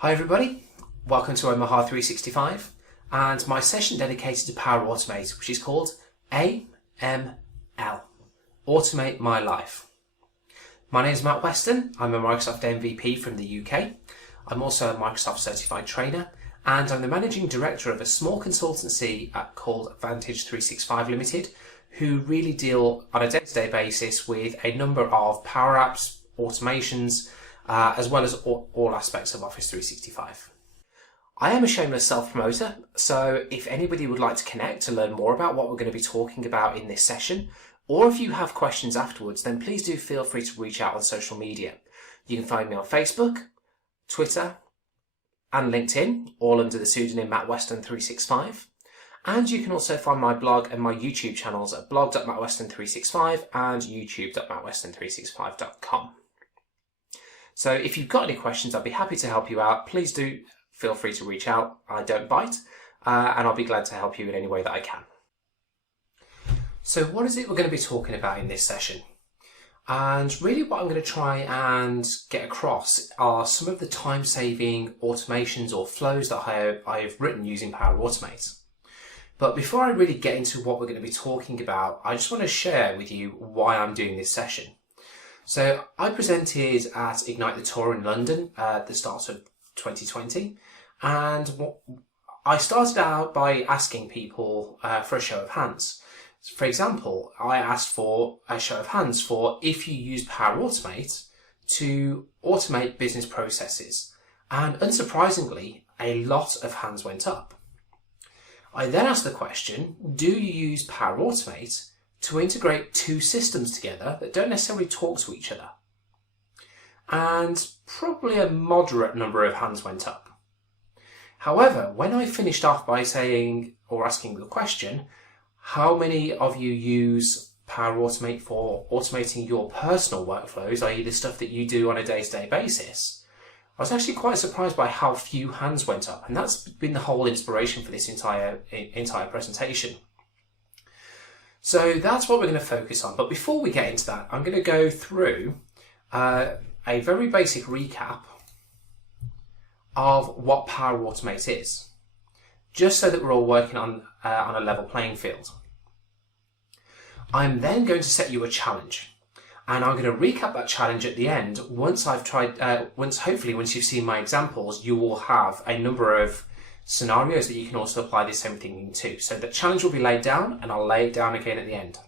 Hi everybody, welcome to Omaha365 and my session dedicated to Power Automate, which is called A.M.L, Automate My Life. My name is Weston, I'm a Microsoft MVP from the UK. I'm also a Microsoft certified trainer and I'm the managing director of a small consultancy called Vantage 365 Limited, who really deal on a day-to-day basis with a number of Power Apps, automations, as well as all aspects of Office 365. I am a shameless self-promoter, so if anybody would like to connect to learn more about what we're going to be talking about in this session, or if you have questions afterwards, then please do feel free to reach out on social media. You can find me on Facebook, Twitter, and LinkedIn, all under the pseudonym Weston365. And you can also find my blog and my YouTube channels at blog.mattweston365 and youtube.mattweston365.com. So if you've got any questions, I'd be happy to help you out. Please do feel free to reach out. I don't bite, and I'll be glad to help you in any way that I can. So what is it we're going to be talking about in this session? And really what I'm going to try and get across are some of the time-saving automations or flows that I have written using Power Automate. But before I really get into what we're going to be talking about, I just want to share with you why I'm doing this session. So I presented at Ignite the Tour in London at the start of 2020, and I started out by asking people for a show of hands. For example, I asked for a show of hands for if you use Power Automate to automate business processes, and unsurprisingly, a lot of hands went up. I then asked the question, do you use Power Automate to integrate two systems together that don't necessarily talk to each other? And probably a moderate number of hands went up. However, when I finished off by saying or asking the question, how many of you use Power Automate for automating your personal workflows, i.e. the stuff that you do on a day-to-day basis, I was actually quite surprised by how few hands went up, and that's been the whole inspiration for this entire presentation. So that's what we're going to focus on. But before we get into that, I'm going to go through a very basic recap of what Power Automate is, just so that we're all working on a level playing field. I'm then going to set you a challenge, and I'm going to recap that challenge at the end. Once I've tried, hopefully once you've seen my examples, you will have a number of scenarios that you can also apply this same thing to. So the challenge will be laid down and I'll lay it down again at the end.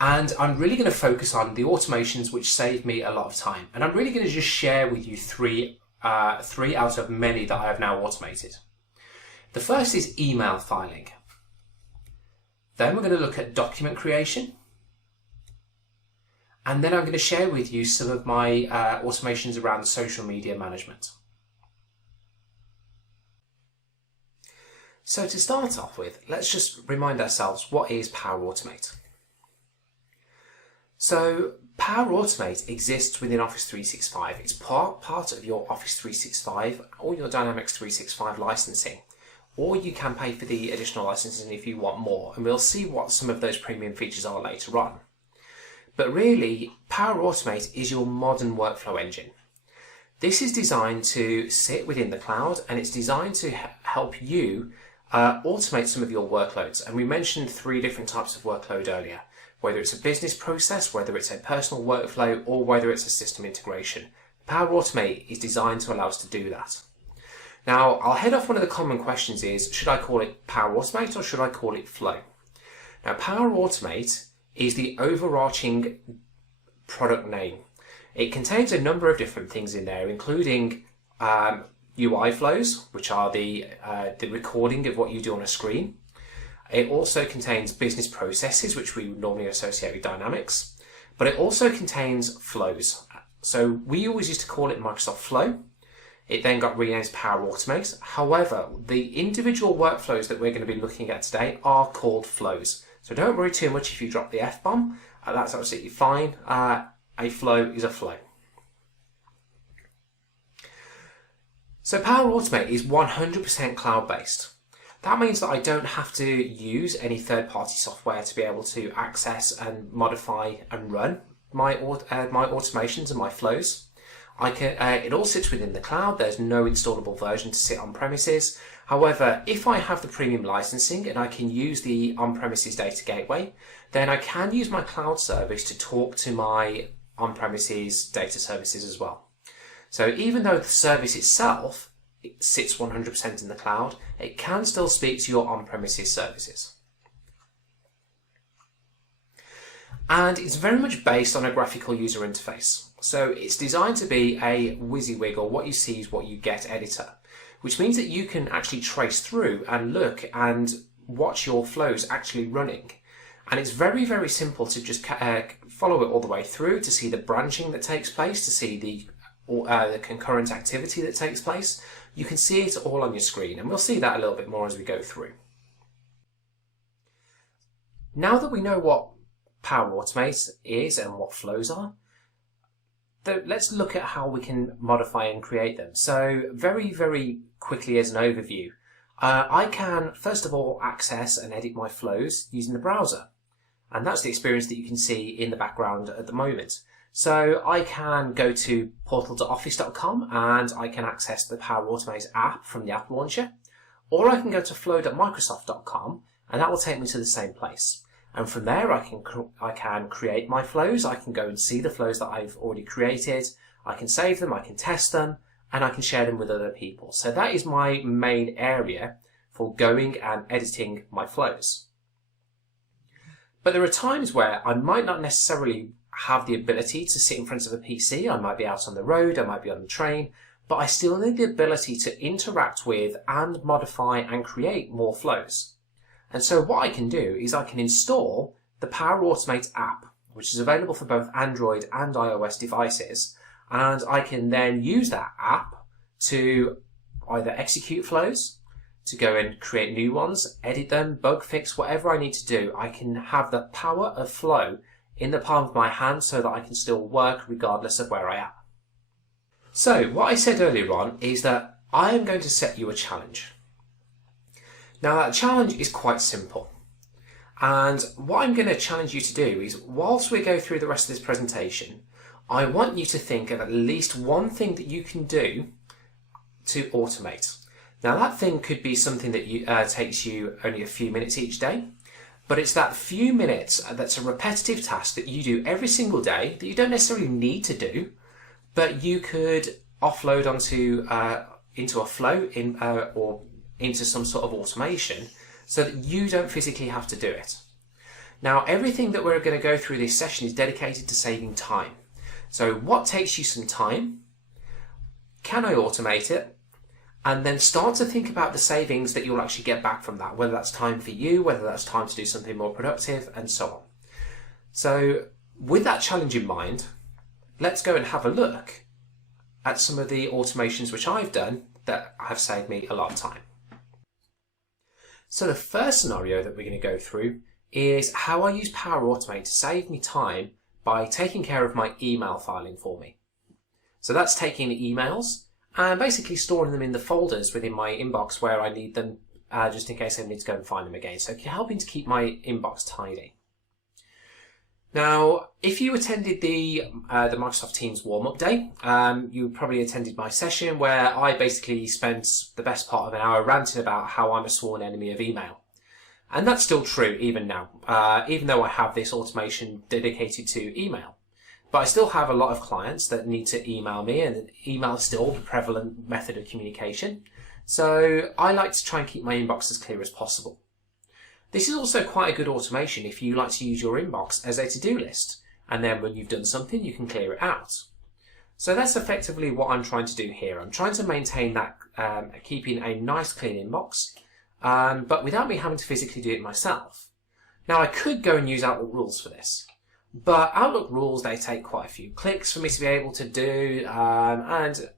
And I'm really going to focus on the automations which save me a lot of time. And I'm really going to just share with you three out of many that I have now automated. The first is email filing. Then we're going to look at document creation. And then I'm going to share with you some of my automations around social media management. So to start off with, let's just remind ourselves, what is Power Automate? So Power Automate exists within Office 365. It's part of your Office 365 or your Dynamics 365 licensing, or you can pay for the additional licensing if you want more, and we'll see what some of those premium features are later on. But really, Power Automate is your modern workflow engine. This is designed to sit within the cloud, and it's designed to help you automate some of your workloads. And we mentioned three different types of workload earlier, whether it's a business process, whether it's a personal workflow, or whether it's a system integration. Power Automate is designed to allow us to do that. Now, I'll head off. One of the common questions is, should I call it Power Automate or should I call it Flow? Now, Power Automate is the overarching product name. It contains a number of different things in there, including UI flows, which are the recording of what you do on a screen. It also contains business processes, which we normally associate with Dynamics, but it also contains flows. So we always used to call it Microsoft Flow. It then got renamed as Power Automate. However, the individual workflows that we're going to be looking at today are called flows. So don't worry too much if you drop the F-bomb. That's absolutely fine. A flow is a flow. So Power Automate is 100% cloud-based. That means that I don't have to use any third-party software to be able to access and modify and run my automations and my flows. It all sits within the cloud. There's no installable version to sit on premises. However, if I have the premium licensing and I can use the on-premises data gateway, then I can use my cloud service to talk to my on-premises data services as well. So even though the service itself sits 100% in the cloud, it can still speak to your on-premises services. And it's very much based on a graphical user interface. So it's designed to be a WYSIWYG, or what you see is what you get editor, which means that you can actually trace through and look and watch your flows actually running. And it's very, very simple to just follow it all the way through, to see the branching that takes place, to see the concurrent activity that takes place. You can see it all on your screen, and we'll see that a little bit more as we go through. Now that we know what Power Automate is and what flows are, let's look at how we can modify and create them. So very, very quickly as an overview, I can first of all access and edit my flows using the browser. And that's the experience that you can see in the background at the moment. So I can go to portal.office.com and I can access the Power Automate app from the app launcher, or I can go to flow.microsoft.com and that will take me to the same place. And from there I can create my flows. I can go and see the flows that I've already created. I can save them, I can test them, and I can share them with other people. So that is my main area for going and editing my flows. But there are times where I might not necessarily have the ability to sit in front of a PC. I might be out on the road, I might be on the train, but I still need the ability to interact with and modify and create more flows. And so what I can do is I can install the Power Automate app, which is available for both Android and iOS devices, and I can then use that app to either execute flows, to go and create new ones, edit them, bug fix, whatever I need to do. I can have the power of flow in the palm of my hand so that I can still work regardless of where I am. So what I said earlier on is that I am going to set you a challenge. Now that challenge is quite simple. And what I'm going to challenge you to do is, whilst we go through the rest of this presentation, I want you to think of at least one thing that you can do to automate. Now that thing could be something that takes you only a few minutes each day, but it's that few minutes that's a repetitive task that you do every single day that you don't necessarily need to do, but you could offload onto into a flow or into some sort of automation so that you don't physically have to do it. Now everything that we're going to go through this session is dedicated to saving time. So what takes you some time? Can I automate it? And then start to think about the savings that you'll actually get back from that, whether that's time for you, whether that's time to do something more productive, and so on. So with that challenge in mind, let's go and have a look at some of the automations which I've done that have saved me a lot of time. So the first scenario that we're going to go through is how I use Power Automate to save me time by taking care of my email filing for me. So that's taking the emails and basically storing them in the folders within my inbox where I need them, just in case I need to go and find them again. So helping to keep my inbox tidy. Now, if you attended the Microsoft Teams warm-up day, you probably attended my session where I basically spent the best part of an hour ranting about how I'm a sworn enemy of email. And that's still true even now, even though I have this automation dedicated to email. But I still have a lot of clients that need to email me, and email is still the prevalent method of communication. So I like to try and keep my inbox as clear as possible. This is also quite a good automation if you like to use your inbox as a to-do list, and then when you've done something you can clear it out. So that's effectively what I'm trying to do here. I'm trying to maintain that, keeping a nice clean inbox, but without me having to physically do it myself. Now I could go and use Outlook rules for this, but Outlook rules, they take quite a few clicks for me to be able to do, and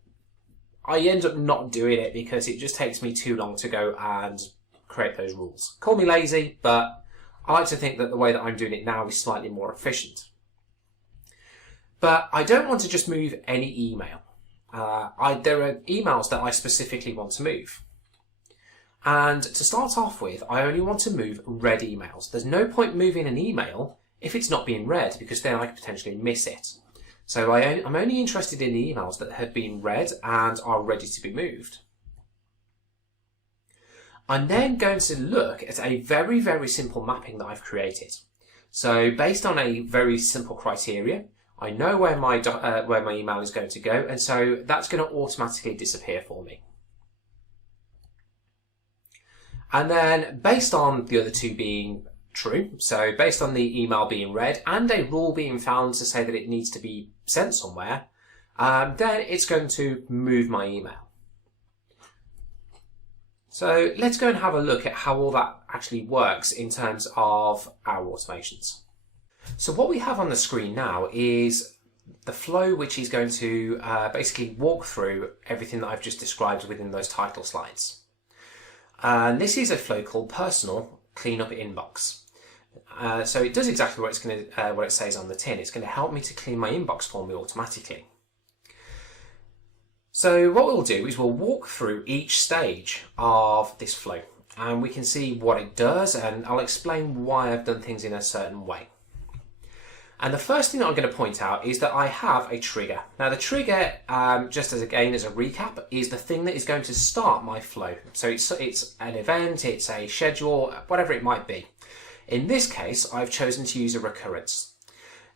I end up not doing it because it just takes me too long to go and create those rules. Call me lazy, but I like to think that the way that I'm doing it now is slightly more efficient. But I don't want to just move any email. There are emails that I specifically want to move. And to start off with, I only want to move read emails. There's no point moving an email if it's not being read, because then I could potentially miss it. So I'm only interested in the emails that have been read and are ready to be moved. I'm then going to look at a very, very simple mapping that I've created. So based on a very simple criteria, I know where my email is going to go, and so that's going to automatically disappear for me. And then based on the other two being true, so based on the email being read and a rule being found to say that it needs to be sent somewhere, then it's going to move my email. So let's go and have a look at how all that actually works in terms of our automations. So what we have on the screen now is the flow which is going to basically walk through everything that I've just described within those title slides. And this is a flow called Personal Cleanup Inbox. So it does exactly what it says on the tin. It's going to help me to clean my inbox for me automatically. So what we'll do is we'll walk through each stage of this flow and we can see what it does, and I'll explain why I've done things in a certain way. And the first thing that I'm going to point out is that I have a trigger. Now the trigger, just as a recap, is the thing that is going to start my flow. So it's an event, it's a schedule, whatever it might be. In this case, I've chosen to use a recurrence.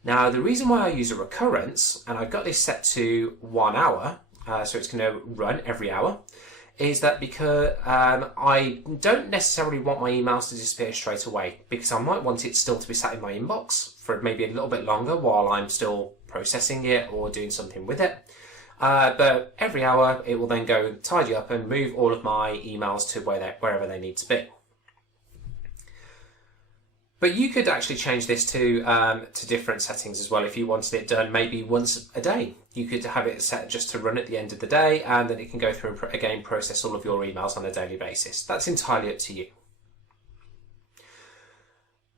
Now the reason why I use a recurrence, and I've got this set to 1 hour, so it's going to run every hour, is that because I don't necessarily want my emails to disappear straight away, because I might want it still to be sat in my inbox for maybe a little bit longer while I'm still processing it or doing something with it. But every hour it will then go tidy up and move all of my emails to wherever they need to be. But you could actually change this to different settings as well if you wanted it done maybe once a day. You could have it set just to run at the end of the day, and then it can go through and again process all of your emails on a daily basis. That's entirely up to you.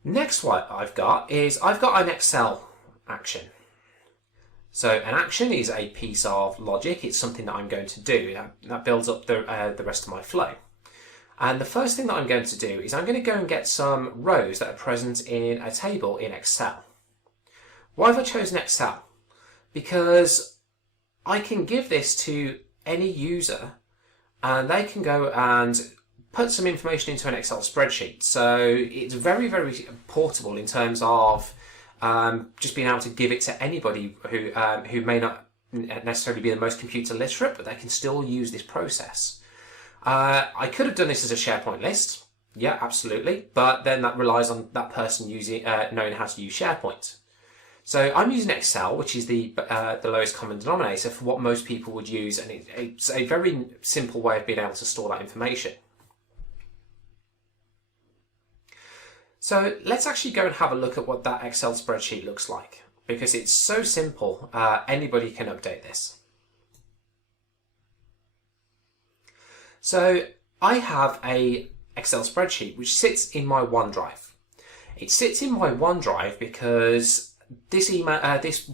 Next, what I've got an Excel action. So an action is a piece of logic. It's something that I'm going to do. That builds up the rest of my flow. And the first thing that I'm going to do is I'm going to go and get some rows that are present in a table in Excel. Why have I chosen Excel? Because I can give this to any user and they can go and put some information into an Excel spreadsheet. So it's very, very portable in terms of just being able to give it to anybody who may not necessarily be the most computer literate, but they can still use this process. I could have done this as a SharePoint list, yeah, absolutely, but then that relies on that person knowing how to use SharePoint. So I'm using Excel, which is the lowest common denominator for what most people would use, and it's a very simple way of being able to store that information. So let's actually go and have a look at what that Excel spreadsheet looks like, because it's so simple, anybody can update this. So I have a Excel spreadsheet which sits in my OneDrive. It sits in my OneDrive because this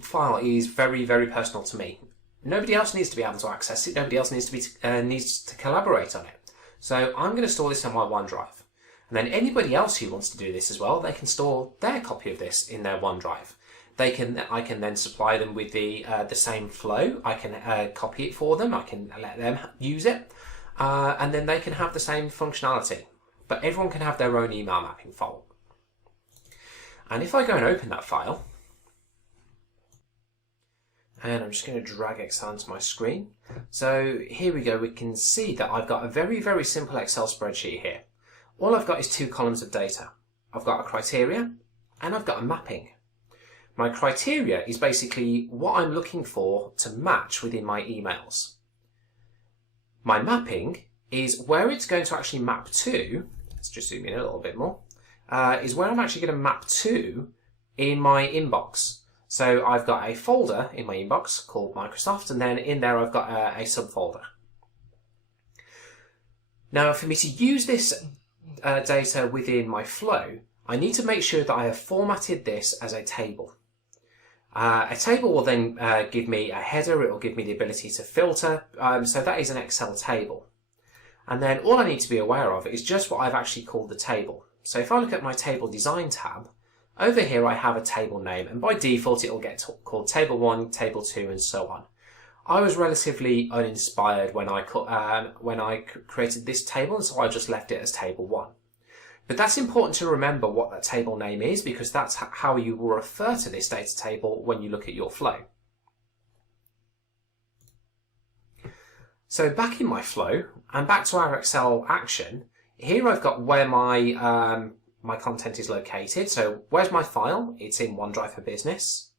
file is very, very personal to me. Nobody else needs to be able to access it. Nobody else needs to collaborate on it. So I'm going to store this in my OneDrive. And then anybody else who wants to do this as well, they can store their copy of this in their OneDrive. I can then supply them with the same flow. I can copy it for them. I can let them use it. And then they can have the same functionality, but everyone can have their own email mapping file. And if I go and open that file, and I'm just going to drag Excel onto my screen. So here we go, we can see that I've got a very, very simple Excel spreadsheet here. All I've got is 2 columns of data. I've got a criteria and I've got a mapping. My criteria is basically what I'm looking for to match within my emails. My mapping is where it's going to actually map to, let's just zoom in a little bit more, is where I'm actually going to map to in my inbox. So I've got a folder in my inbox called Microsoft, and then in there I've got a subfolder. Now for me to use this data within my flow, I need to make sure that I have formatted this as a table. A table will then give me a header, it will give me the ability to filter, so that is an Excel table. And then all I need to be aware of is just what I've actually called the table. So if I look at my table design tab, over here I have a table name, and by default it will get called Table 1, Table 2 and so on. I was relatively uninspired when I created this table, and so I just left it as Table 1. But that's important to remember what that table name is, because that's how you will refer to this data table when you look at your flow. So back in my flow, and back to our Excel action, here I've got where my my content is located. So where's my file? It's in OneDrive for Business.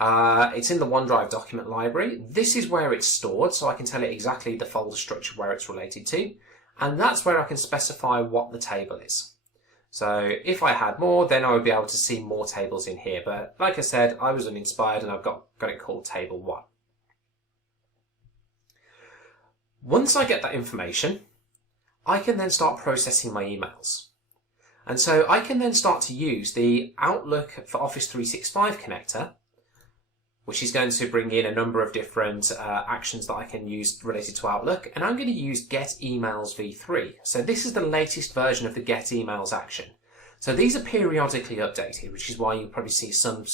It's in the OneDrive document library. This is where it's stored, so I can tell it exactly the folder structure where it's related to. And that's where I can specify what the table is. So if I had more, then I would be able to see more tables in here. But like I said, I was uninspired and I've got it called Table 1. Once I get that information, I can then start processing my emails. And so I can then start to use the Outlook for Office 365 connector, which is going to bring in a number of different actions that I can use related to Outlook. And I'm going to use Get Emails v3. So this is the latest version of the Get Emails action. So these are periodically updated, which is why you'll probably see some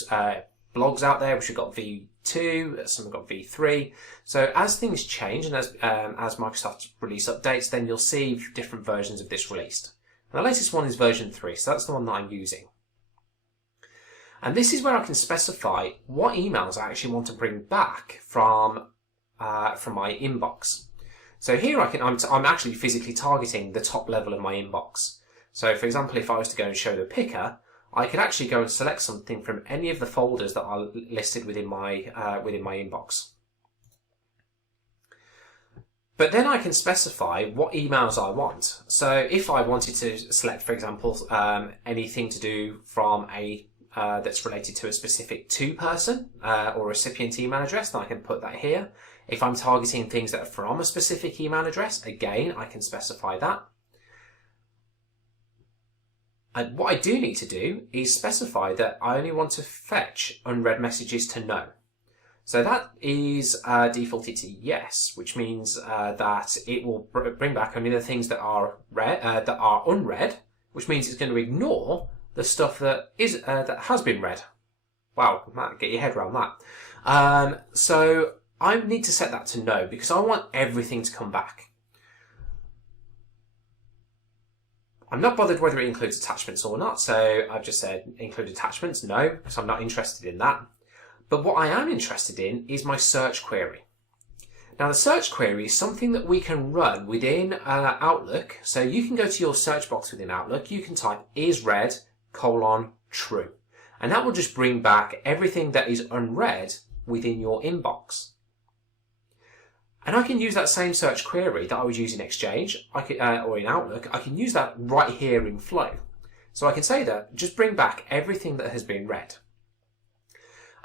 blogs out there which have got v2, some have got v3. So as things change and as Microsoft release updates, then you'll see different versions of this released. And the latest one is version 3, so that's the one that I'm using. And this is where I can specify what emails I actually want to bring back from my inbox. So here I'm actually physically targeting the top level of my inbox. So for example, if I was to go and show the picker, I could actually go and select something from any of the folders that are listed within my inbox. But then I can specify what emails I want. So if I wanted to select, for example, anything to do from that's related to a specific person or recipient email address, then I can put that here. If I'm targeting things that are from a specific email address, again, I can specify that. And what I do need to do is specify that I only want to fetch unread messages to no. So that is defaulted to yes, which means that it will bring back only the things that are unread, which means it's going to ignore the stuff that has been read. Wow, Matt, get your head around that. So I need to set that to no because I want everything to come back. I'm not bothered whether it includes attachments or not, so I've just said include attachments, no, because I'm not interested in that. But what I am interested in is my search query. Now the search query is something that we can run within Outlook. So you can go to your search box within Outlook, you can type isRead: true. And that will just bring back everything that is unread within your inbox. And I can use that same search query that I would use in Exchange or in Outlook. I can use that right here in Flow. So I can say that just bring back everything that has been read.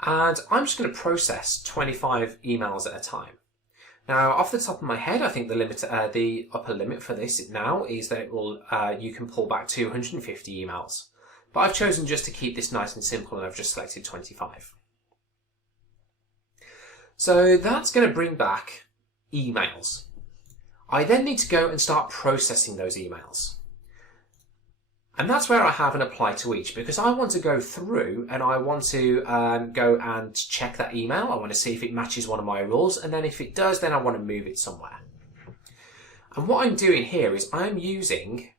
And I'm just going to process 25 emails at a time. Now, off the top of my head, I think the upper limit for this now is that it will you can pull back 250 emails. But I've chosen just to keep this nice and simple, and I've just selected 25. So that's going to bring back emails. I then need to go and start processing those emails. And that's where I have an apply to each, because I want to go through and I want to go and check that email. I want to see if it matches one of my rules, and then if it does, then I want to move it somewhere. And what I'm doing here is I'm using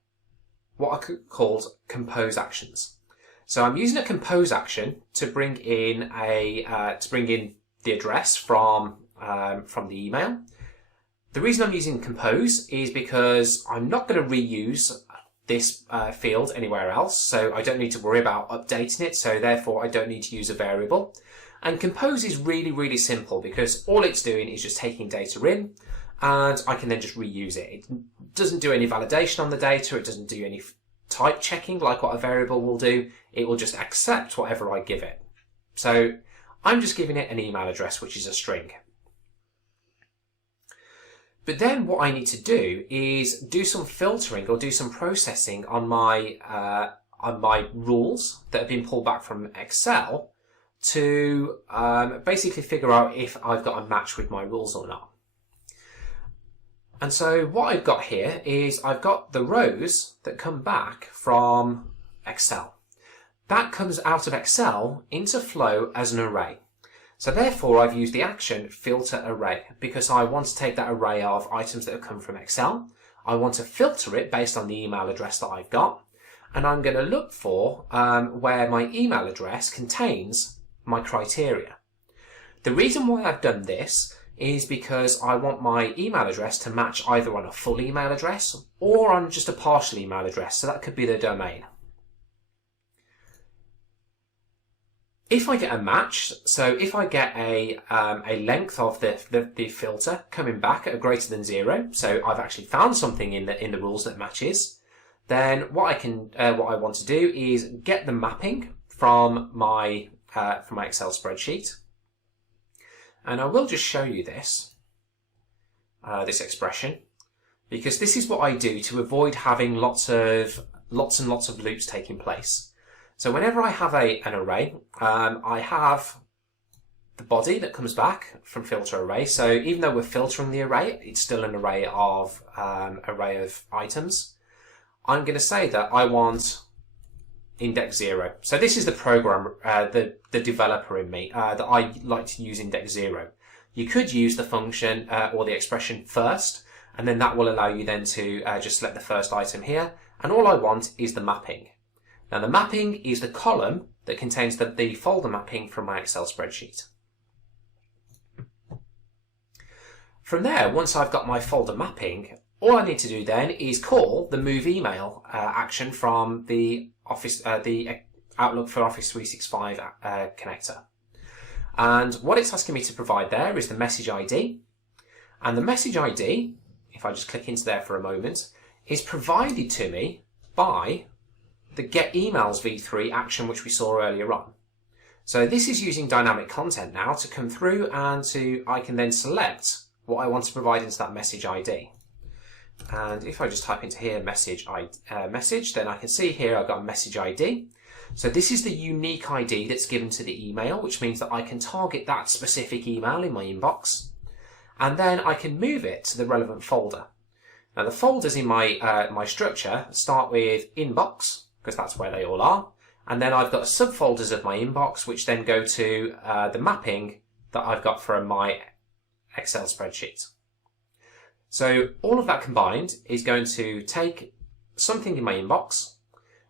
what I called compose actions. So I'm using a compose action to bring in the address from the email. The reason I'm using compose is because I'm not going to reuse this field anywhere else, so I don't need to worry about updating it, so therefore I don't need to use a variable. And compose is really, really simple because all it's doing is just taking data in, and I can then just reuse it. It doesn't do any validation on the data, it doesn't do any type checking like what a variable will do, it will just accept whatever I give it. So I'm just giving it an email address, which is a string. But then what I need to do is do some filtering or do some processing on my rules that have been pulled back from Excel to basically figure out if I've got a match with my rules or not. And so what I've got here is I've got the rows that come back from Excel. that comes out of Excel into Flow as an array. So therefore I've used the action filter array because I want to take that array of items that have come from Excel. I want to filter it based on the email address that I've got, and I'm going to look for where my email address contains my criteria. The reason why I've done this is because I want my email address to match either on a full email address or on just a partial email address, so that could be the domain. If I get a match, so if I get a length of the filter coming back at a greater than 0, so I've actually found something in the rules that matches, then what I want to do is get the mapping from my Excel spreadsheet, and I will just show you this expression, because this is what I do to avoid having lots and lots of loops taking place. So whenever I have an array, I have the body that comes back from filter array. So even though we're filtering the array, it's still an array of items. I'm going to say that I want index 0. So this is the program, the developer in me, that I like to use index 0. You could use the function or the expression first, and then that will allow you then to just select the first item here. And all I want is the mapping. Now the mapping is the column that contains the folder mapping from my Excel spreadsheet. From there, once I've got my folder mapping, all I need to do then is call the move email action from the Outlook for Office 365 connector. And what it's asking me to provide there is the message ID. And the message ID, if I just click into there for a moment, is provided to me by the get emails v3 action which we saw earlier on. So this is using dynamic content now to come through, and I can then select what I want to provide into that message ID. And if I just type into here message, then I can see here I've got a message ID. So this is the unique ID that's given to the email, which means that I can target that specific email in my inbox, and then I can move it to the relevant folder. Now the folders in my structure start with inbox, because that's where they all are, and then I've got subfolders of my inbox which then go to the mapping that I've got from my Excel spreadsheet. So all of that combined is going to take something in my inbox,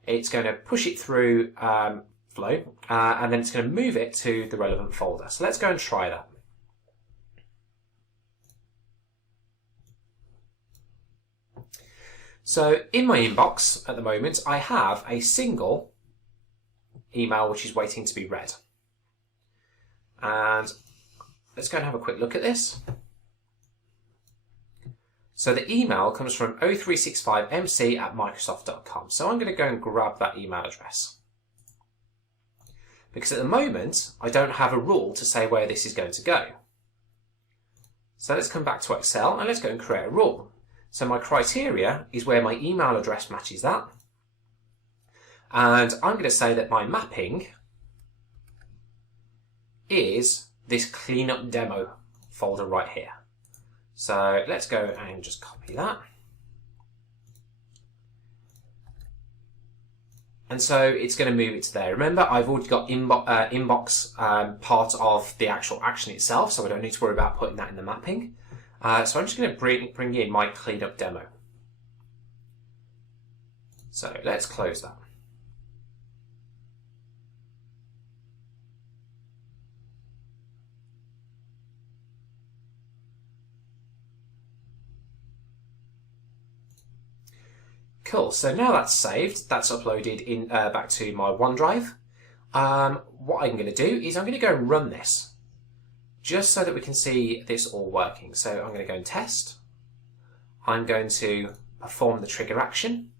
it's going to push it through Flow, and then it's going to move it to the relevant folder. So let's go and try that. So in my inbox at the moment, I have a single email which is waiting to be read. And let's go and have a quick look at this. So the email comes from O365mc@microsoft.com. So I'm going to go and grab that email address, because at the moment I don't have a rule to say where this is going to go. So let's come back to Excel and let's go and create a rule. So my criteria is where my email address matches that. And I'm going to say that my mapping is this cleanup demo folder right here. So let's go and just copy that. And so it's going to move it to there. Remember, I've already got inbox part of the actual action itself, so I don't need to worry about putting that in the mapping. So I'm just going to bring in my cleanup demo. So let's close that. Cool, so now that's saved, that's uploaded in back to my OneDrive. What I'm going to do is I'm going to go and run this, just so that we can see this all working. So I'm going to go and test. I'm going to perform the trigger action.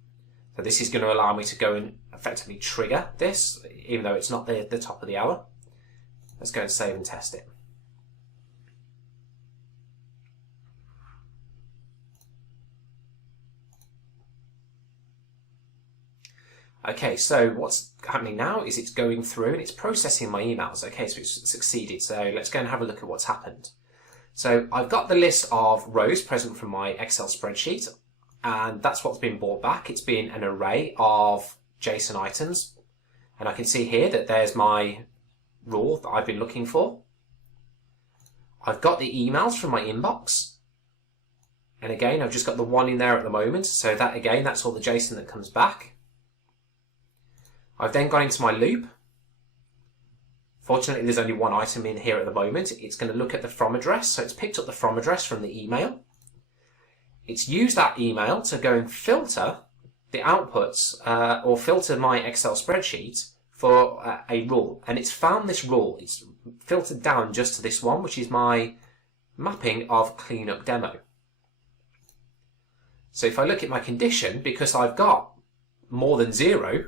So this is going to allow me to go and effectively trigger this, even though it's not the top of the hour. Let's go and save and test it. Okay, so what's happening now is it's going through and it's processing my emails. Okay, so it's succeeded. So let's go and have a look at what's happened. So I've got the list of rows present from my Excel spreadsheet, and that's what's been brought back. It's been an array of JSON items, And I can see here that there's my rule that I've been looking for. I've got the emails from my inbox. And again, I've just got the one in there at the moment. So that, again, that's all the JSON that comes back. I've then gone into my loop. Fortunately, there's only one item in here at the moment. It's going to look at the from address. So it's picked up the from address from the email. It's used that email to go and filter the outputs or filter my Excel spreadsheet for a rule. And it's found this rule. It's filtered down just to this one, which is my mapping of cleanup demo. So if I look at my condition, because I've got more than 0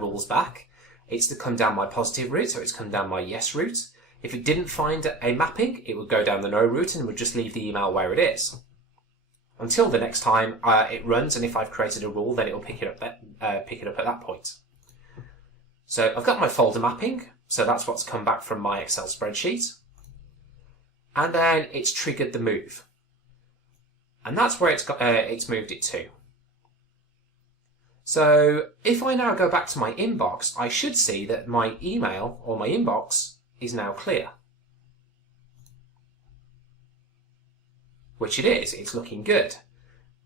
rules back, it's to come down my positive route, so it's come down my yes route. If it didn't find a mapping, it would go down the no route and would just leave the email where it is. Until the next time it runs, and if I've created a rule, then it will pick it up at that point. So I've got my folder mapping, so that's what's come back from my Excel spreadsheet. And then it's triggered the move. And that's where it's moved it to. So if I now go back to my inbox, I should see that my email or my inbox is now clear. Which it is, it's looking good.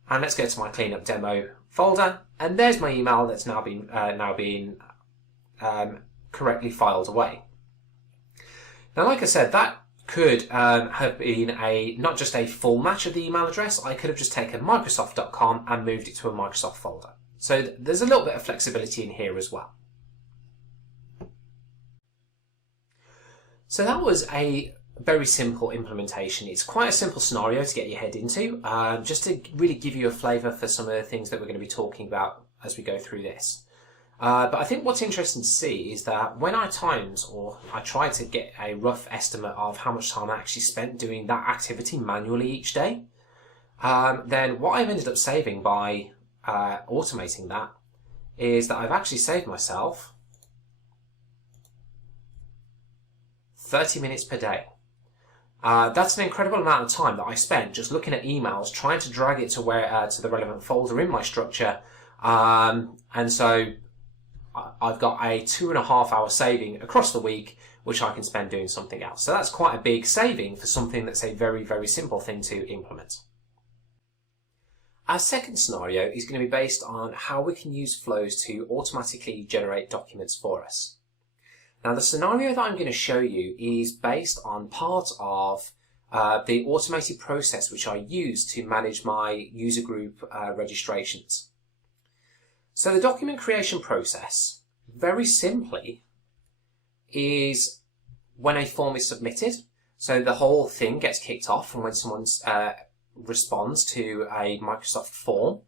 And let's go to my cleanup demo folder, and there's my email that's now been correctly filed away. Now, like I said, that could have been not just a full match of the email address. I could have just taken Microsoft.com and moved it to a Microsoft folder. So there's a little bit of flexibility in here as well. So that was a very simple implementation. It's quite a simple scenario to get your head into, just to really give you a flavour for some of the things that we're going to be talking about as we go through this. But I think what's interesting to see is that when I try to get a rough estimate of how much time I actually spent doing that activity manually each day, then what I've ended up saving by automating that is that I've actually saved myself 30 minutes per day. That's an incredible amount of time that I spent just looking at emails, trying to drag it to to the relevant folder in my structure, and so I've got a 2.5 hour saving across the week, which I can spend doing something else. So that's quite a big saving for something that's a very, very simple thing to implement. Our second scenario is going to be based on how we can use flows to automatically generate documents for us. Now, the scenario that I'm going to show you is based on part of the automated process which I use to manage my user group registrations. So the document creation process, very simply, is when a form is submitted. So the whole thing gets kicked off from when someone responds to a Microsoft form.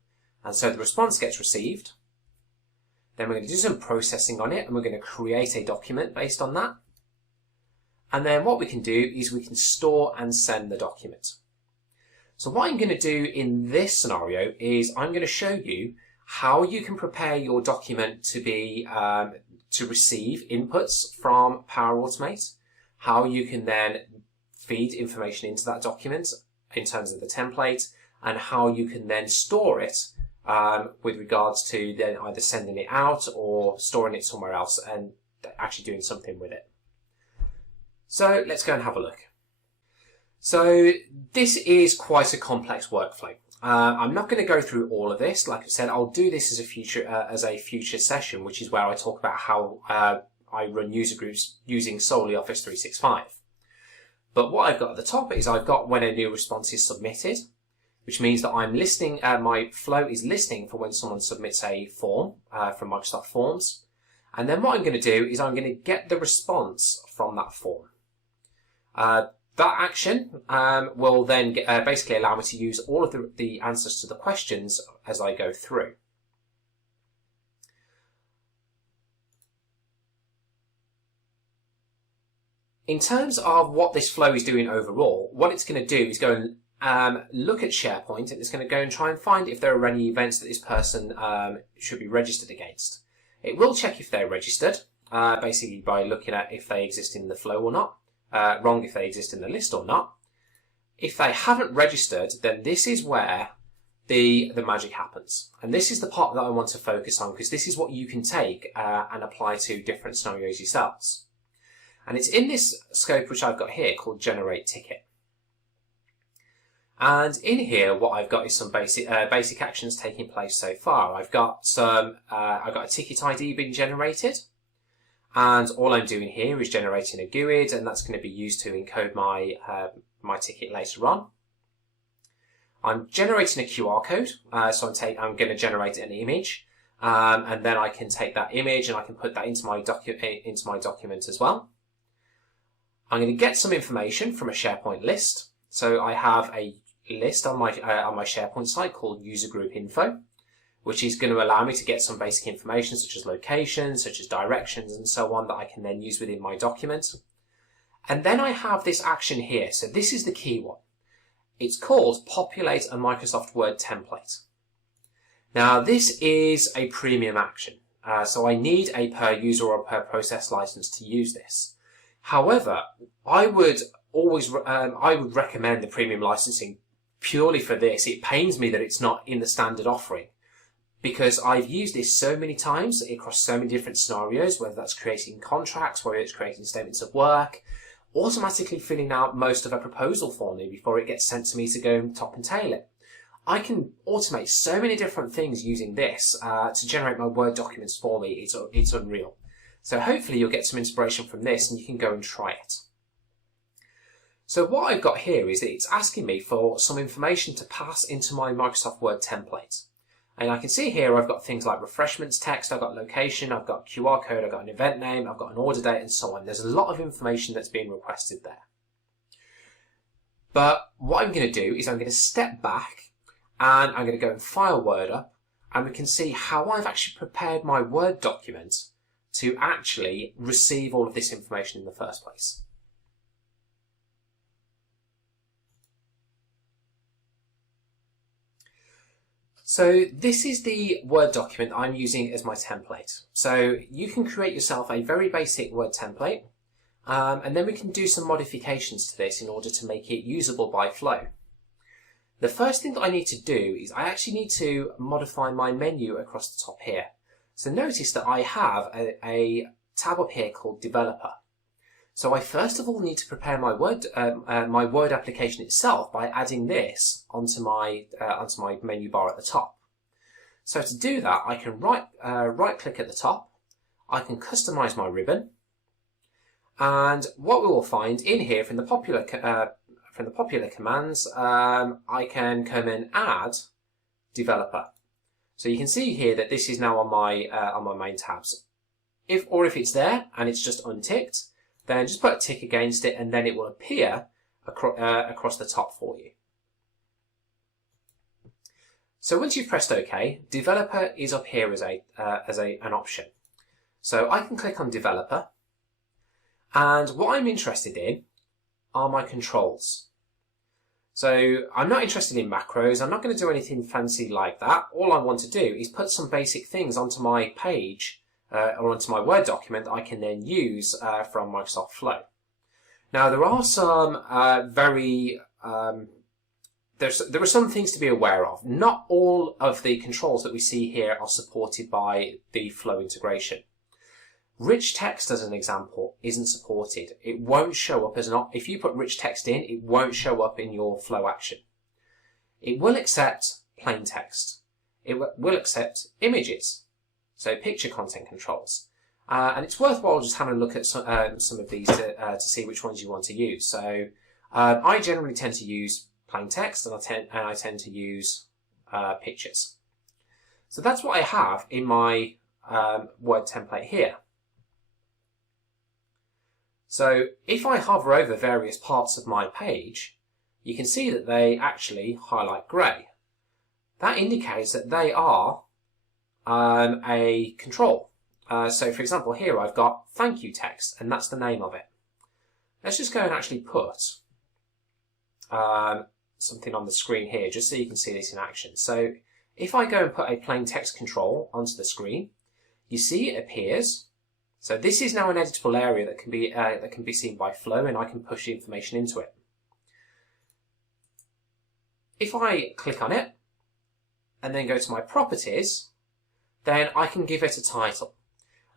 And so the response gets received. Then we're going to do some processing on it, and we're going to create a document based on that. And then what we can do is we can store and send the document. So what I'm going to do in this scenario is I'm going to show you how you can prepare your document to be to receive inputs from Power Automate, how you can then feed information into that document in terms of the template, and how you can then store it with regards to then either sending it out or storing it somewhere else and actually doing something with it. So let's go and have a look. So this is quite a complex workflow. I'm not going to go through all of this. Like I said, I'll do this as a future session, which is where I talk about how I run user groups using solely Office 365. But what I've got at the top is I've got when a new response is submitted, which means that I'm listening, my flow is listening for when someone submits a form from Microsoft Forms. And then what I'm going to do is I'm going to get the response from that form. That action will then basically allow me to use all of the answers to the questions as I go through. In terms of what this flow is doing overall, what it's going to do is go and look at SharePoint, and it's going to go and try and find if there are any events that this person should be registered against. It will check if they're registered, basically by looking at if they exist in the flow or not. Wrong if they exist in the list or not. If they haven't registered, then this is where the magic happens. And this is the part that I want to focus on, because this is what you can take and apply to different scenarios yourselves. And it's in this scope which I've got here called Generate Ticket. And in here, what I've got is some basic actions taking place so far. I've got a ticket ID being generated, and all I'm doing here is generating a GUID, and that's going to be used to encode my my ticket later on. I'm generating a QR code, so I'm going to generate an image, and then I can take that image and I can put that into my document as well. I'm going to get some information from a SharePoint list. So I have a list on my SharePoint site called User Group Info, which is going to allow me to get some basic information such as locations, such as directions, and so on that I can then use within my document. And then I have this action here. So this is the key one. It's called Populate a Microsoft Word Template. Now this is a premium action, so I need a per user or per process license to use this. However, I would recommend the premium licensing purely for this. It pains me that it's not in the standard offering, because I've used this so many times across so many different scenarios, whether that's creating contracts, whether it's creating statements of work, automatically filling out most of a proposal for me before it gets sent to me to go and top and tail it. I can automate so many different things using this to generate my Word documents for me. It's unreal. So hopefully you'll get some inspiration from this and you can go and try it. So what I've got here is that it's asking me for some information to pass into my Microsoft Word template. And I can see here I've got things like refreshments text, I've got location, I've got QR code, I've got an event name, I've got an order date, and so on. There's a lot of information that's being requested there. But what I'm going to do is I'm going to step back and I'm going to go and file Word up, and we can see how I've actually prepared my Word document to actually receive all of this information in the first place. So this is the Word document I'm using as my template. So you can create yourself a very basic Word template, and then we can do some modifications to this in order to make it usable by flow. The first thing that I need to do is I actually need to modify my menu across the top here. So notice that I have a tab up here called Developer. So I first of all need to prepare my Word application itself by adding this onto my menu bar at the top. So to do that, I can right click at the top. I can customize my ribbon, and what we will find in here from the popular commands, I can come and add Developer. So you can see here that this is now on my main tabs. If it's there and it's just unticked, then just put a tick against it and then it will appear across the top for you. So once you've pressed OK, Developer is up here as an option. So I can click on Developer, and what I'm interested in are my controls. So I'm not interested in macros, I'm not going to do anything fancy like that. All I want to do is put some basic things onto my page or onto my Word document that I can then use from Microsoft Flow. Now there are some there are some things to be aware of. Not all of the controls that we see here are supported by the Flow integration. Rich text, as an example, isn't supported. It won't show up if you put rich text in, it won't show up in your Flow action. It will accept plain text. It will accept images, so picture content controls. And it's worthwhile just having a look at some of these to see which ones you want to use. So I generally tend to use plain text, and I tend to use pictures. So that's what I have in my Word template here. So if I hover over various parts of my page, you can see that they actually highlight grey. That indicates that they are a control. So for example, here I've got thank you text, and that's the name of it. Let's just go and actually put something on the screen here, just so you can see this in action. So if I go and put a plain text control onto the screen, you see it appears. So this is now an editable area that can be seen by Flow, and I can push information into it. If I click on it, and then go to my properties, then I can give it a title.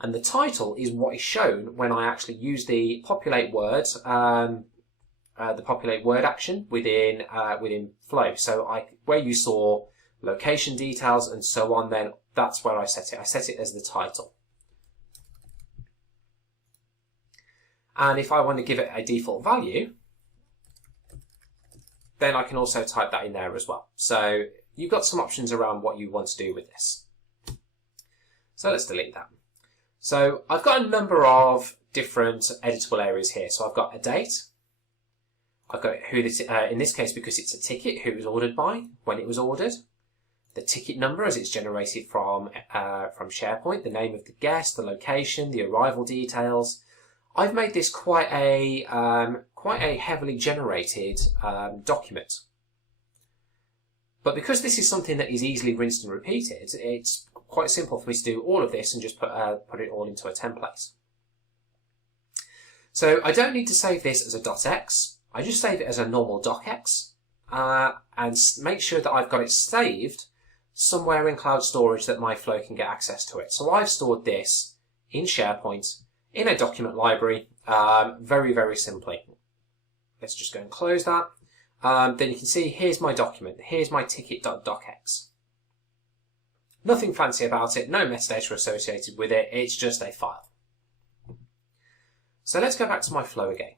And the title is what is shown when I actually use the populate word action within Flow. So where you saw location details and so on, then that's where I set it. I set it as the title. And if I want to give it a default value, then I can also type that in there as well. So you've got some options around what you want to do with this. So let's delete that. So I've got a number of different editable areas here. So I've got a date. I've got who this, in this case, because it's a ticket, who it was ordered by, when it was ordered. The ticket number as it's generated from SharePoint, the name of the guest, the location, the arrival details. I've made this quite a heavily generated document. But because this is something that is easily rinsed and repeated, it's quite simple for me to do all of this and just put it all into a template. So I don't need to save this as a .x. I just save it as a normal docx and make sure that I've got it saved somewhere in cloud storage that my Flow can get access to it. So I've stored this in SharePoint in a document library very, very simply. Let's just go and close that. Then you can see here's my document. Here's my ticket.docx. Nothing fancy about it, no metadata associated with it, it's just a file. So let's go back to my Flow again.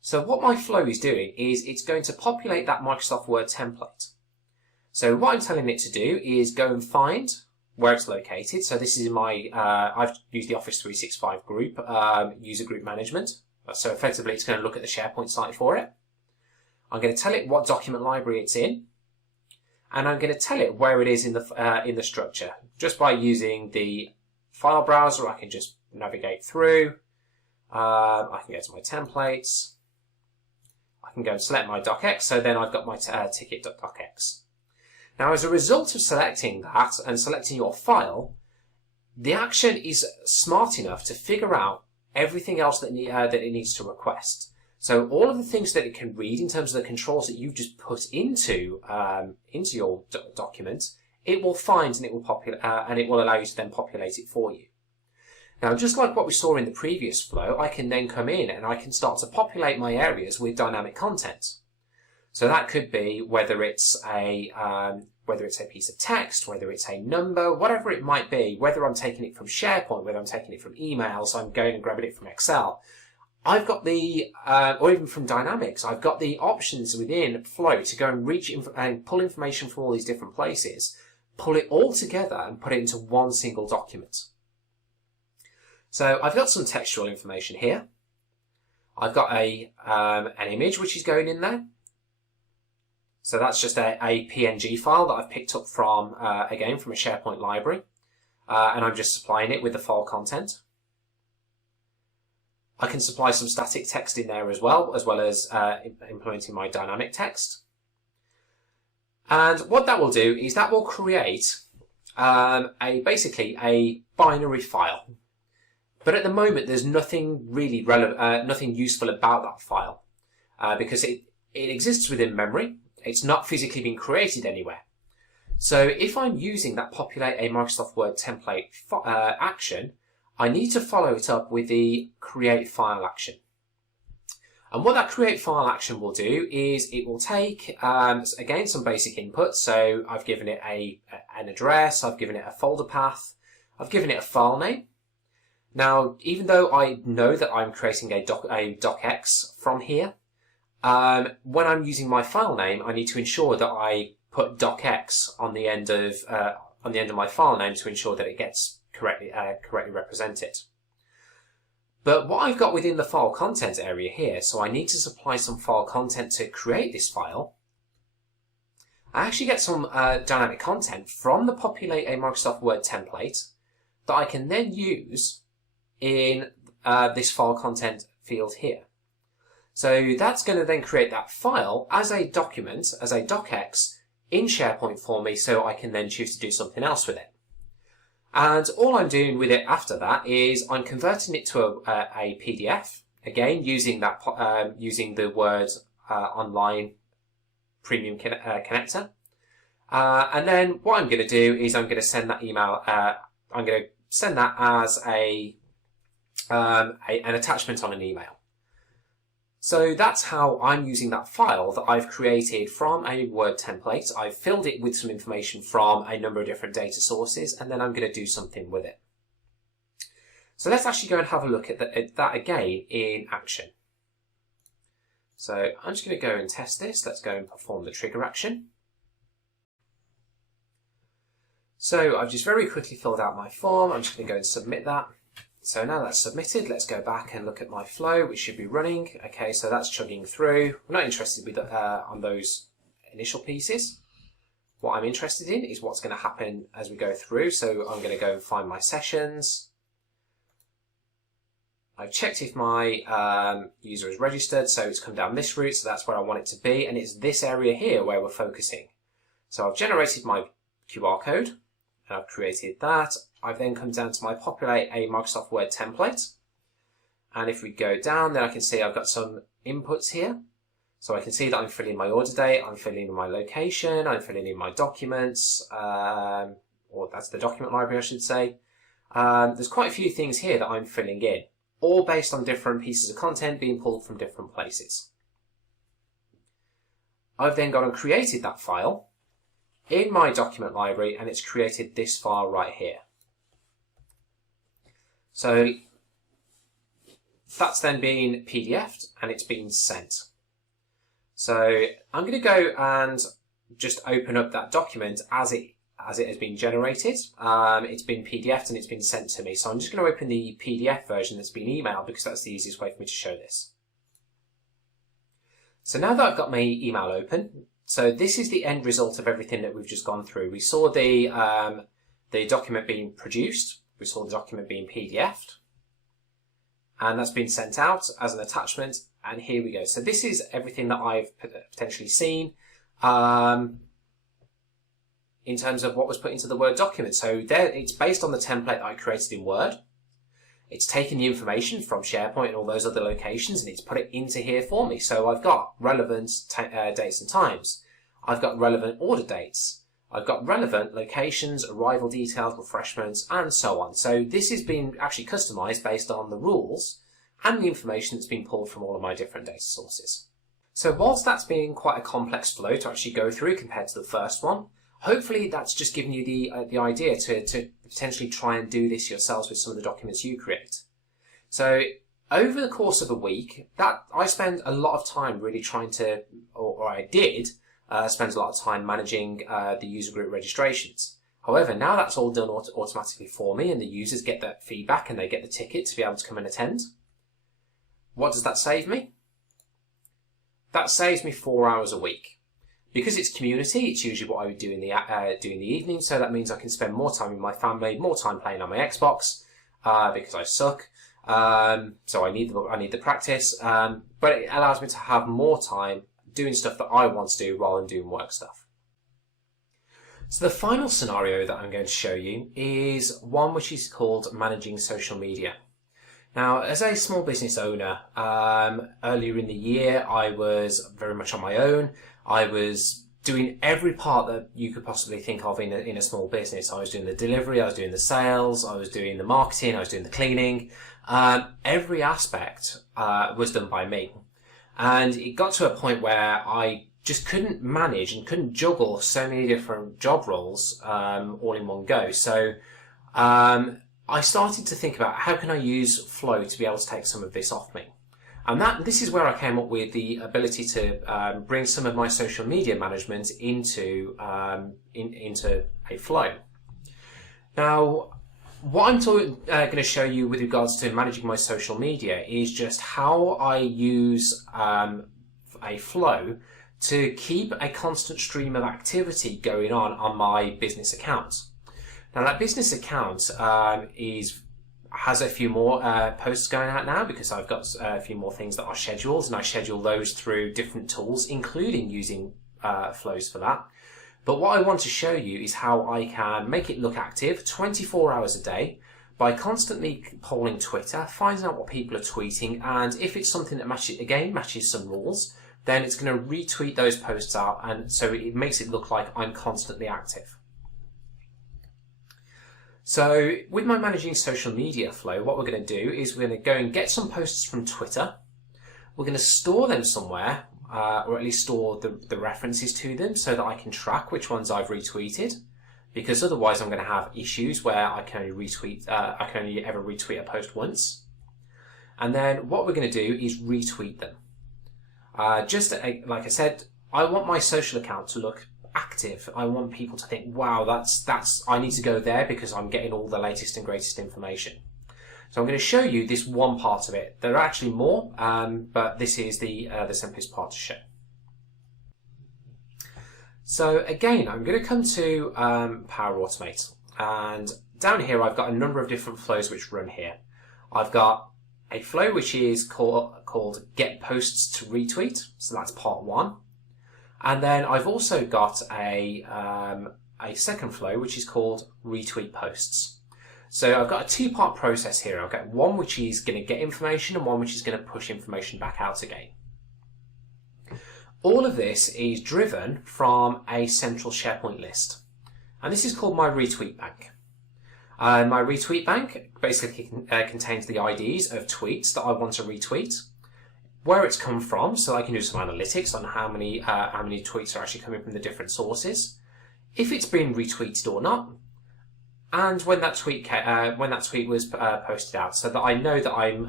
So what my Flow is doing is it's going to populate that Microsoft Word template. So what I'm telling it to do is go and find where it's located. So this is in my, I've used the Office 365 group, user group management. So effectively it's going to look at the SharePoint site for it. I'm going to tell it what document library it's in. And I'm going to tell it where it is in the structure. Just by using the file browser, I can just navigate through. I can go to my templates. I can go and select my docx, so then I've got my ticket.docx. Now, as a result of selecting that and selecting your file, the action is smart enough to figure out everything else that it needs to request. So all of the things that it can read in terms of the controls that you've just put into your document, it will find and it will and it will allow you to then populate it for you. Now, just like what we saw in the previous Flow, I can then come in and I can start to populate my areas with dynamic content. So that could be whether it's a piece of text, whether it's a number, whatever it might be, whether I'm taking it from SharePoint, whether I'm taking it from email, so I'm going and grabbing it from Excel. I've got the, or even from Dynamics, I've got the options within Flow to go and reach and pull information from all these different places, pull it all together and put it into one single document. So I've got some textual information here. I've got an image which is going in there. So that's just a PNG file that I've picked up from, again, from a SharePoint library. And I'm just supplying it with the file content. I can supply some static text in there as well as implementing my dynamic text. And what that will do is that will create basically a binary file. But at the moment, there's nothing really relevant, nothing useful about that file because it exists within memory. It's not physically being created anywhere. So if I'm using that populate a Microsoft Word template action, I need to follow it up with the create file action. And what that create file action will do is it will take, again, some basic input. So I've given it an address, I've given it a folder path, I've given it a file name. Now, even though I know that I'm creating a docx from here, when I'm using my file name, I need to ensure that I put docx on the end of my file name to ensure that it gets correctly represented. But what I've got within the file content area here, so I need to supply some file content to create this file. I actually get some dynamic content from the populate a Microsoft Word template that I can then use in this file content field here. So that's going to then create that file as a document, as a docx in SharePoint for me, so I can then choose to do something else with it. And all I'm doing with it after that is I'm converting it to a PDF, again using that using the Word Online Premium connector, And then what I'm going to do is I'm going to send that email, I'm going to send that as an attachment on an email. So that's how I'm using that file that I've created from a Word template. I've filled it with some information from a number of different data sources, and then I'm going to do something with it. So let's actually go and have a look at that again in action. So I'm just going to go and test this. Let's go and perform the trigger action. So I've just very quickly filled out my form. I'm just going to go and submit that. So now that's submitted, let's go back and look at my flow, which should be running. Okay, so that's chugging through. I'm not interested with on those initial pieces. What I'm interested in is what's going to happen as we go through. So I'm going to go and find my sessions. I've checked if my user is registered, so it's come down this route, so that's where I want it to be, and it's this area here where we're focusing. So I've generated my QR code, and I've created that. I've then come down to my populate a Microsoft Word template. And if we go down, then I can see I've got some inputs here. So I can see that I'm filling in my order date, I'm filling in my location, I'm filling in my documents, or that's the document library, I should say. There's quite a few things here that I'm filling in, all based on different pieces of content being pulled from different places. I've then gone and created that file in my document library, and it's created this file right here. So that's then been PDF'd and it's been sent. So I'm going to go and just open up that document as it has been generated. It's been PDF'd and it's been sent to me. So I'm just going to open the PDF version that's been emailed because that's the easiest way for me to show this. So now that I've got my email open, so this is the end result of everything that we've just gone through. We saw the document being produced. We saw the document being PDF'd, and that's been sent out as an attachment, and here we go. So this is everything that I've potentially seen in terms of what was put into the Word document. So there, it's based on the template that I created in Word. It's taken the information from SharePoint and all those other locations, and it's put it into here for me. So I've got relevant dates and times. I've got relevant order dates. I've got relevant locations, arrival details, refreshments, and so on. So this has been actually customized based on the rules and the information that's been pulled from all of my different data sources. So whilst that's been quite a complex flow to actually go through compared to the first one, hopefully that's just given you the idea to potentially try and do this yourselves with some of the documents you create. So over the course of a week, that I spend a lot of time really trying to, or I did, spends a lot of time managing the user group registrations. However, now that's all done automatically for me, and the users get that feedback and they get the ticket to be able to come and attend. What does that save me? That saves me 4 hours a week. Because it's community, it's usually what I would do in the evening, so that means I can spend more time with my family, more time playing on my Xbox, because I suck. So I need the practice, but it allows me to have more time doing stuff that I want to do rather than doing work stuff. So the final scenario that I'm going to show you is one which is called managing social media. Now, as a small business owner, earlier in the year, I was very much on my own. I was doing every part that you could possibly think of in a small business. I was doing the delivery, I was doing the sales, I was doing the marketing, I was doing the cleaning. Every aspect was done by me. And it got to a point where I just couldn't manage and couldn't juggle so many different job roles all in one go. So I started to think about how can I use Flow to be able to take some of this off me. And this is where I came up with the ability to bring some of my social media management into a Flow. Now, what I'm going to show you with regards to managing my social media is just how I use a Flow to keep a constant stream of activity going on my business account. Now, that business account has a few more posts going out now because I've got a few more things that are scheduled, and I schedule those through different tools, including using Flows for that. But what I want to show you is how I can make it look active 24 hours a day by constantly polling Twitter, finding out what people are tweeting, and if it's something that matches some rules, then it's going to retweet those posts out, and so it makes it look like I'm constantly active. So with my managing social media flow, what we're going to do is we're going to go and get some posts from Twitter. We're going to store them somewhere, or at least store the references to them so that I can track which ones I've retweeted, because otherwise I'm going to have issues where I can only ever retweet a post once. And then what we're going to do is retweet them. Like I said, I want my social account to look active. I want people to think, wow, I need to go there because I'm getting all the latest and greatest information. So I'm going to show you this one part of it. There are actually more, but this is the simplest part to show. So again, I'm going to come to Power Automate, and down here I've got a number of different flows which run here. I've got a flow which is called Get Posts to Retweet, so that's part 1. And then I've also got a second flow which is called Retweet Posts. So I've got a 2-part process here. I've got one which is going to get information and one which is going to push information back out again. All of this is driven from a central SharePoint list, and this is called my retweet bank. My retweet bank basically contains the IDs of tweets that I want to retweet, where it's come from, so I can do some analytics on how many tweets are actually coming from the different sources, if it's been retweeted or not, and when that tweet was posted out, so that I know that I'm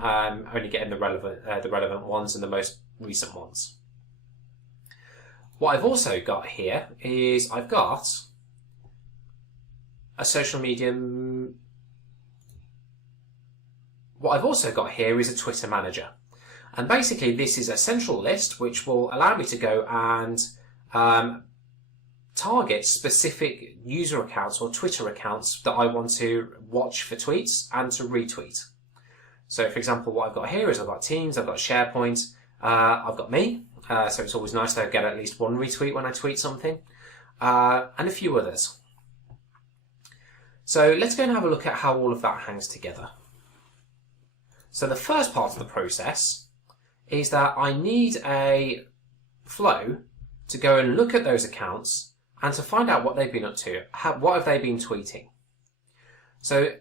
only getting the relevant ones and the most recent ones. What I've also got here is I've got a social media. What I've also got here is a Twitter manager. And basically this is a central list which will allow me to go and target specific user accounts or Twitter accounts that I want to watch for tweets and to retweet. So for example, what I've got here is I've got Teams, I've got SharePoint, I've got me. So it's always nice to get at least one retweet when I tweet something, and a few others. So let's go and have a look at how all of that hangs together. So the first part of the process is that I need a flow to go and look at those accounts and to find out what they've been up to, what have they been tweeting. So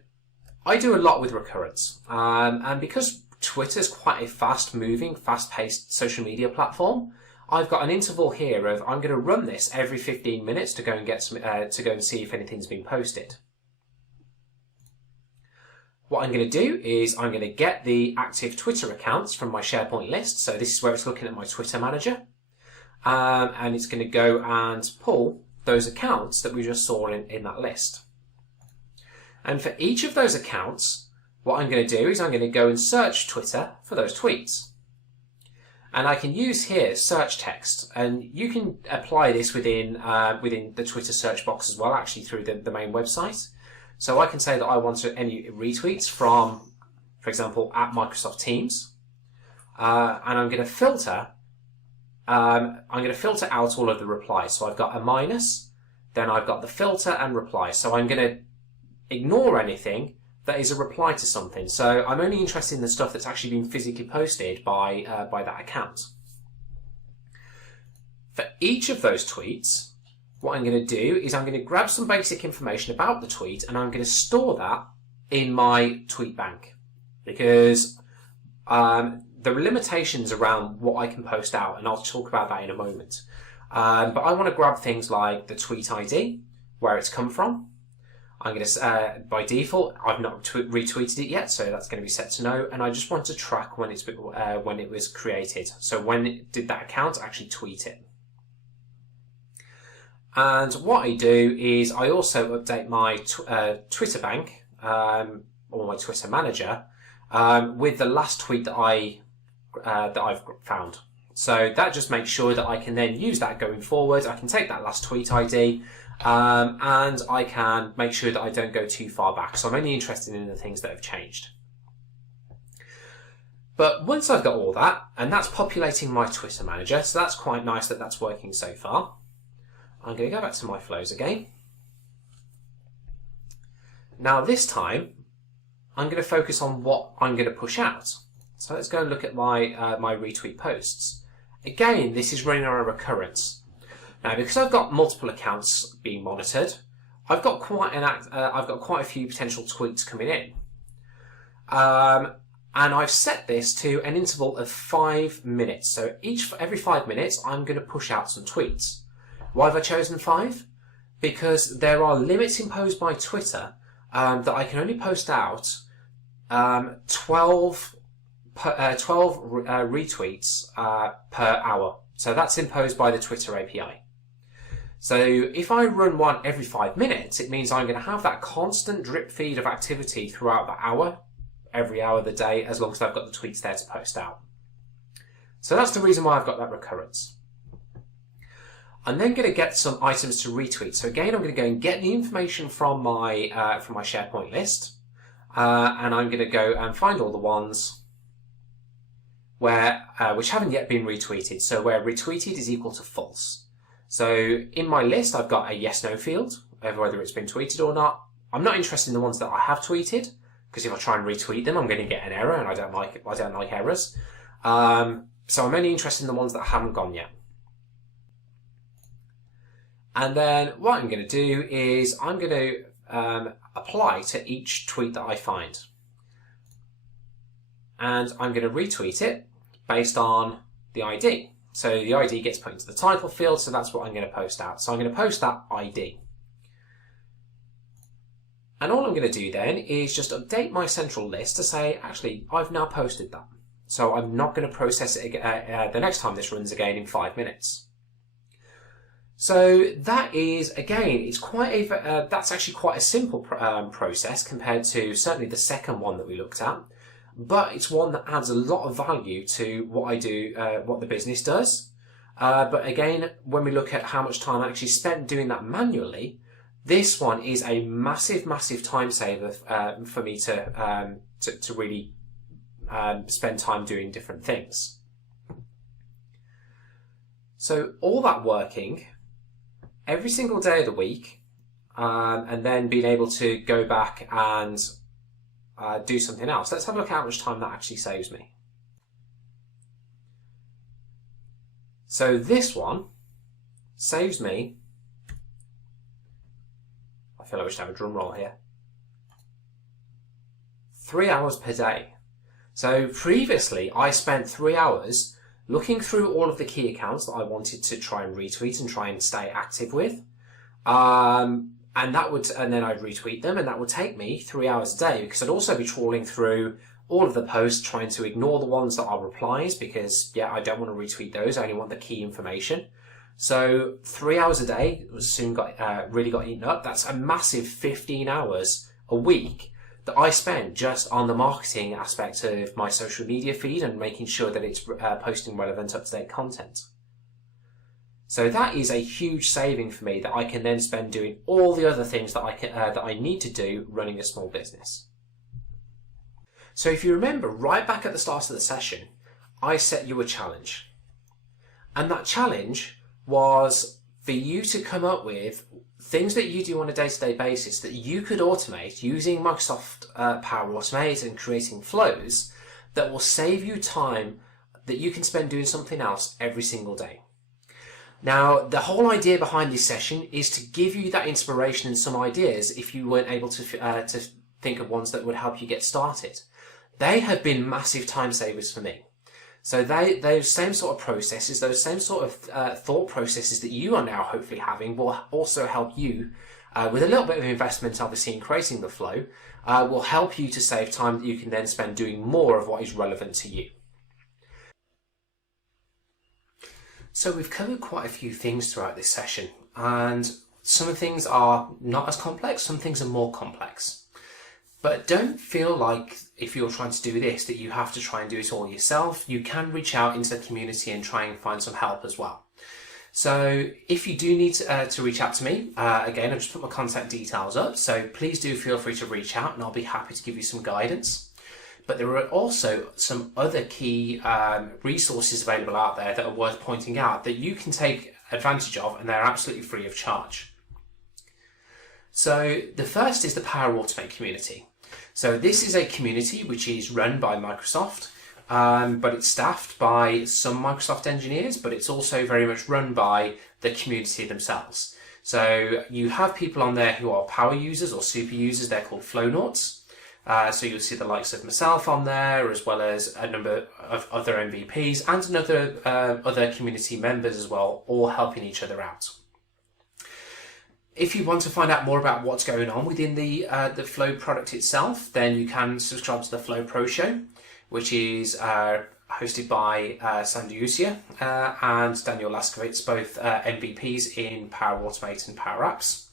I do a lot with recurrence, and because Twitter's quite a fast-moving, fast-paced social media platform, I've got an interval here of I'm going to run this every 15 minutes to go and get some to go and see if anything's been posted. What I'm going to do is I'm going to get the active Twitter accounts from my SharePoint list. So this is where it's looking at my Twitter manager, and it's going to go and pull those accounts that we just saw in that list. And for each of those accounts, what I'm going to do is I'm going to go and search Twitter for those tweets. And I can use here search text, and you can apply this within the Twitter search box as well, actually through the main website. So I can say that I want any retweets from, for example, at Microsoft Teams, and I'm going to filter. I'm going to filter out all of the replies. So I've got a minus, then I've got the filter and reply. So I'm going to ignore anything that is a reply to something. So I'm only interested in the stuff that's actually been physically posted by that account. For each of those tweets, what I'm going to do is I'm going to grab some basic information about the tweet and I'm going to store that in my tweet bank, because there are limitations around what I can post out, and I'll talk about that in a moment. But I want to grab things like the tweet ID, where it's come from. I'm going to, by default, I've not retweeted it yet, so that's going to be set to no. And I just want to track when it was created. So when did that account actually tweet it? And what I do is I also update my Twitter bank, or my Twitter manager, with the last tweet that I've found. So that just makes sure that I can then use that going forward. I can take that last tweet ID, and I can make sure that I don't go too far back. So I'm only interested in the things that have changed. But once I've got all that, and that's populating my Twitter manager, so that's quite nice that that's working so far. I'm going to go back to my flows again. Now this time, I'm going to focus on what I'm going to push out. So let's go and look at my my retweet posts. Again, this is running on a recurrence. Now, because I've got multiple accounts being monitored, I've got quite a few potential tweets coming in, and I've set this to an interval of 5 minutes. So every 5 minutes, I'm going to push out some tweets. Why have I chosen 5? Because there are limits imposed by Twitter that I can only post out 12 retweets per hour. So that's imposed by the Twitter API. So if I run one every 5 minutes, it means I'm going to have that constant drip feed of activity throughout the hour, every hour of the day, as long as I've got the tweets there to post out. So that's the reason why I've got that recurrence. I'm then going to get some items to retweet. So again, I'm going to go and get the information from my SharePoint list, and I'm going to go and find all the ones where which haven't yet been retweeted. So where retweeted is equal to false. So in my list, I've got a yes/no field of whether it's been tweeted or not. I'm not interested in the ones that I have tweeted, because if I try and retweet them, I'm going to get an error, and I don't like errors. So I'm only interested in the ones that haven't gone yet. And then what I'm going to do is I'm going to apply to each tweet that I find. And I'm going to retweet it based on the ID. So the ID gets put into the title field, so that's what I'm going to post out. So I'm going to post that ID. And all I'm going to do then is just update my central list to say, actually, I've now posted that. So I'm not going to process it the next time this runs again in 5 minutes. So that is, again, it's that's actually quite a simple process compared to certainly the second one that we looked at. But it's one that adds a lot of value to what I do, what the business does. But again, when we look at how much time I actually spent doing that manually, this one is a massive, massive time saver for me to really spend time doing different things. So all that working every single day of the week, and then being able to go back and do something else. Let's have a look at how much time that actually saves me. So this one saves me, I feel like we should have a drum roll here, 3 hours per day. So previously I spent 3 hours looking through all of the key accounts that I wanted to try and retweet and try and stay active with. And then I'd retweet them, and that would take me 3 hours a day, because I'd also be trawling through all of the posts, trying to ignore the ones that are replies, because I don't want to retweet those. I only want the key information. So 3 hours a day soon really got eaten up. That's a massive 15 hours a week that I spend just on the marketing aspect of my social media feed and making sure that it's posting relevant, up-to-date content. So that is a huge saving for me that I can then spend doing all the other things that I need to do running a small business. So if you remember right back at the start of the session, I set you a challenge. And that challenge was for you to come up with things that you do on a day-to-day basis that you could automate using Microsoft Power Automate and creating flows that will save you time that you can spend doing something else every single day. Now, the whole idea behind this session is to give you that inspiration and some ideas if you weren't able to think of ones that would help you get started. They have been massive time savers for me. So those same sort of processes, those same sort of thought processes that you are now hopefully having will also help you, with a little bit of investment obviously in creating the flow, will help you to save time that you can then spend doing more of what is relevant to you. So we've covered quite a few things throughout this session, and some things are not as complex, some things are more complex. But don't feel like if you're trying to do this that you have to try and do it all yourself. You can reach out into the community and try and find some help as well. So if you do need to reach out to me, again, I've just put my contact details up, so please do feel free to reach out and I'll be happy to give you some guidance. But there are also some other key resources available out there that are worth pointing out that you can take advantage of, and they're absolutely free of charge. So the first is the Power Automate community. So this is a community which is run by Microsoft, but it's staffed by some Microsoft engineers, but it's also very much run by the community themselves. So you have people on there who are power users or super users. They're called Flownauts. So you'll see the likes of myself on there, as well as a number of other MVPs and other community members as well, all helping each other out. If you want to find out more about what's going on within the Flow product itself, then you can subscribe to the Flow Pro Show, which is hosted by Sandy Usia and Daniel Laskowitz, both MVPs in Power Automate and Power Apps.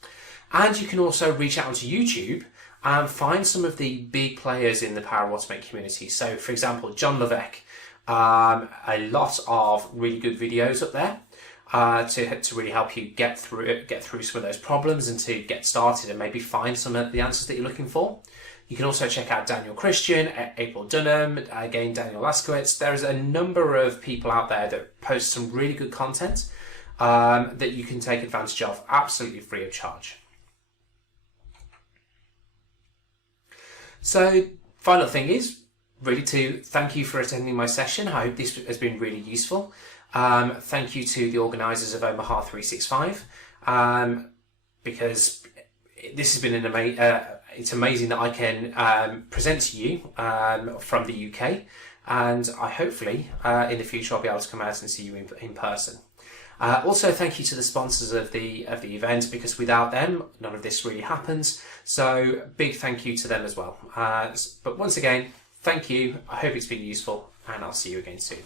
And you can also reach out onto YouTube and find some of the big players in the Power Automate community. So, for example, John Lovec, a lot of really good videos up there to really help you get through some of those problems and to get started and maybe find some of the answers that you're looking for. You can also check out Daniel Christian, April Dunham, again Daniel Laskowitz. There's a number of people out there that post some really good content that you can take advantage of absolutely free of charge. So, final thing is really to thank you for attending my session. I hope this has been really useful. Thank you to the organisers of Omaha365 because this has been it's amazing that I can present to you from the UK, and hopefully in the future I'll be able to come out and see you in person. Also, thank you to the sponsors of the event, because without them, none of this really happens. So, big thank you to them as well. But once again, thank you. I hope it's been useful, and I'll see you again soon.